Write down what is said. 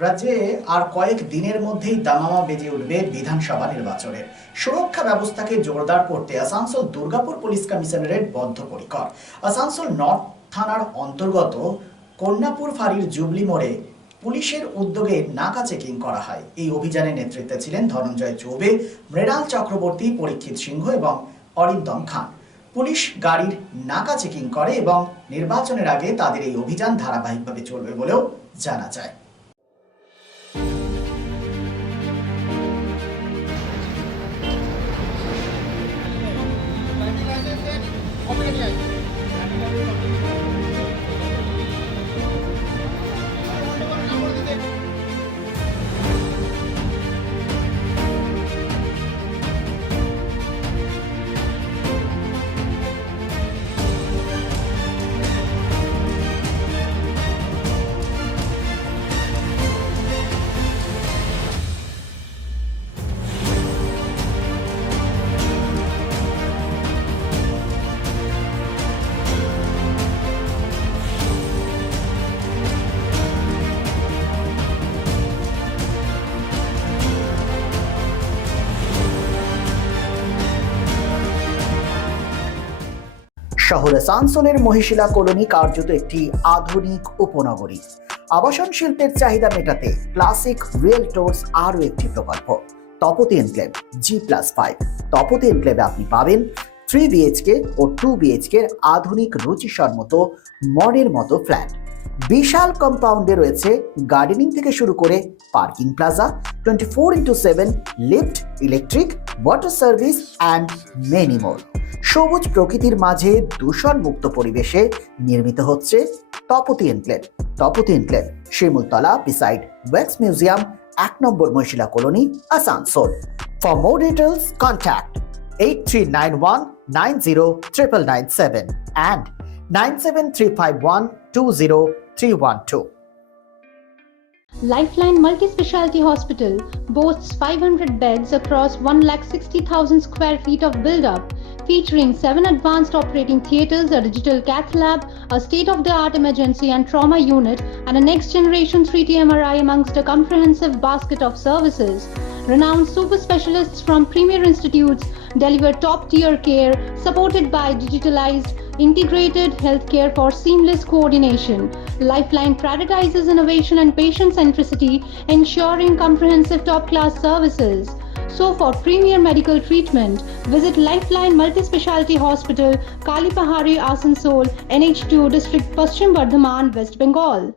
রাজ্যে আর কয়েক দিনের মধ্যেই দামামা বেজে উঠবে বিধানসভা নির্বাচনের। সুরক্ষা ব্যবস্থাকে জোরদার করতে আসানসোল দুর্গাপুর পুলিশ কমিশনারেট বদ্ধপরিকর। আসানসোল নর্থ থানার অন্তর্গত কন্যাপুর ফাঁড়ির জুবলি মোড়ে পুলিশের উদ্যোগে নাকা চেকিং করা হয়। এই অভিযানে নেতৃত্বে ছিলেন ধনঞ্জয় চৌবে, মৃণাল চক্রবর্তী, পরীক্ষিত সিংহ এবং অরিন্দম খান। পুলিশ গাড়ির নাকা চেকিং করে এবং নির্বাচনের আগে তাদের এই অভিযান ধারাবাহিকভাবে চলবে বলেও জানা যায়। শহর আসানসোলের মহিশিলা কলোনি কার্যত একটি আধুনিক উপনগরী। আবাসন শিল্পের চাহিদা মেটাতে ক্লাসিক রিয়েলটরস আরও একটি প্রকল্প, তপতি এনক্লেভ G+5। তপতি এনক্লেভে আপনি পাবেন 3 BHK ও 2 BHK এর আধুনিক রুচিসম্মত মনের মতো ফ্ল্যাট। বিশাল কম্পাউন্ডে রয়েছে গার্ডেনিং থেকে শুরু করে parking plaza, 24x7 lift, electric, water service and many more. সবুজ প্রকৃতির মাঝে দূষণ মুক্ত পরিবেশে নির্মিত হচ্ছে Tapati enclave. Tapati enclave, Shimultala, beside wax museum, 1 number Mohishila colony, Asansol. For more details contact 8391909997 and 9735120312. Lifeline Multi-Specialty Hospital boasts 500 beds across 160,000 square feet of build-up, featuring 7 advanced operating theatres, a digital cath lab, a state-of-the-art emergency and trauma unit, and a next-generation 3D MRI amongst a comprehensive basket of services. Renowned super specialists from premier institutes deliver top-tier care, supported by digitalized, integrated healthcare for seamless coordination. Lifeline prioritizes innovation and patient centricity, ensuring comprehensive top-class services. So for premier medical treatment, visit Lifeline Multi-Specialty Hospital, Kalipahari, Asansol, NH2 District, Paschim Bardhaman, West Bengal.